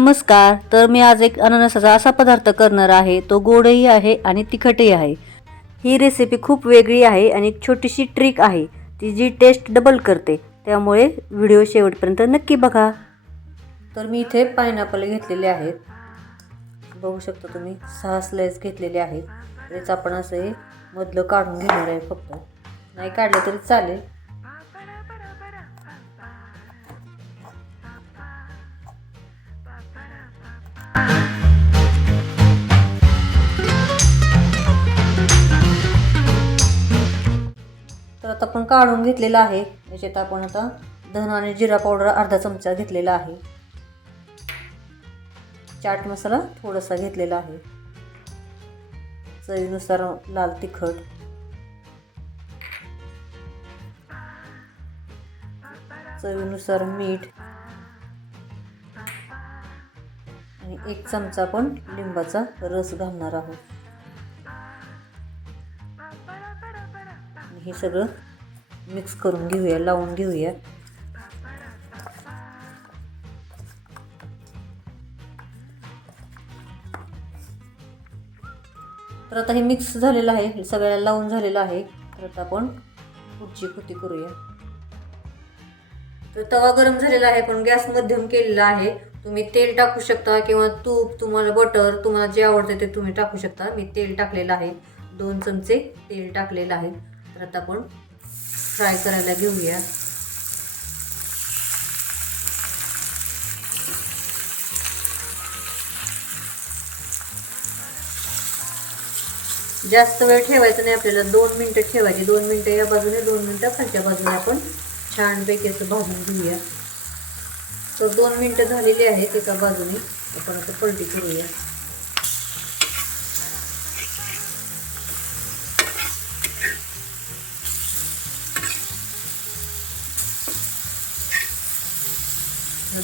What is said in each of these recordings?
नमस्कार. तर मी आज एक अननसाचा असा पदार्थ करणार आहे, तो गोडही आहे आणि तिखटही आहे. ही रेसिपी खूप वेगळी आहे आणि एक छोटीशी ट्रिक आहे, ती जी टेस्ट डबल करते. त्यामुळे व्हिडिओ शेवटपर्यंत नक्की बघा. तर मी इथे पायनॅपल घेतलेले आहेत. बघू शकता तुम्ही 6 स्लाइस घेतलेले आहेत. तेच आपण असं हे मधलं काढून घेणार आहे. फक्त नाही काढलं तरी चालेल. तर आता आपण काढून घेतलेला आहे. याच्यात आपण आता धना आणि जिरा पावडर अर्धा चमचा घेतलेला आहे. चाट मसाला थोडासा घेतलेला आहे. चवीनुसार लाल तिखट, चवीनुसार मीठ आणि 1 चमचा आपण लिंबाचा रस घालणार आहोत. हे सगळं मिक्स करून घेऊया, लावून घेऊया. तर आता हे मिक्स झालेलं आहे, हे सगळ्याला लावून झालेलं आहे. तर आता आपण पुढची कृती करूया. तर तवा गरम झालेला आहे, पण गॅस मध्यम केलेला आहे. तुम्ही तेल टाकू शकता किंवा तूप, तुम्हाला बटर, तुम्हाला जे आवडते ते तुम्ही टाकू शकता. मी तेल टाकलेलं आहे, 2 चमचे तेल टाकलेलं आहे. तर आता आपण फ्राय करायला घेऊया. जास्त वेळ ठेवायचं नाही आपल्याला, 2 मिनिटं ठेवायची. 2 मिनिटं या बाजूने, 2 मिनिटं खालच्या बाजूने आपण छानपैकी असं भाजून घेऊया. तर 2 मिनिटं झालेली आहेत एका बाजूने. आपण आता पलटी करूया.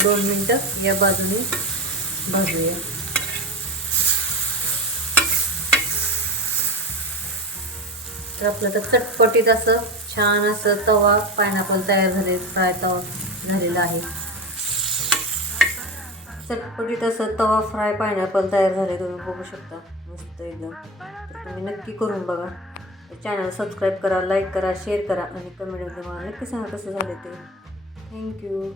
दोन मिनिटं या बाजूने भाजूया. तर आपलं तर चटपटीत असं छान असं तवा पायनॅपल तयार झाले, फ्राय तवा झालेला आहे. चटपटीत असं तवा फ्राय पायनॅपल तयार झाले, तुम्ही बघू शकता. मस्त एकदम. तर तुम्ही नक्की करून बघा. चॅनल सबस्क्राईब करा, लाईक करा, शेअर करा आणि कमेंटमध्ये मला नक्की सांगा कसं झालं ते. थँक्यू.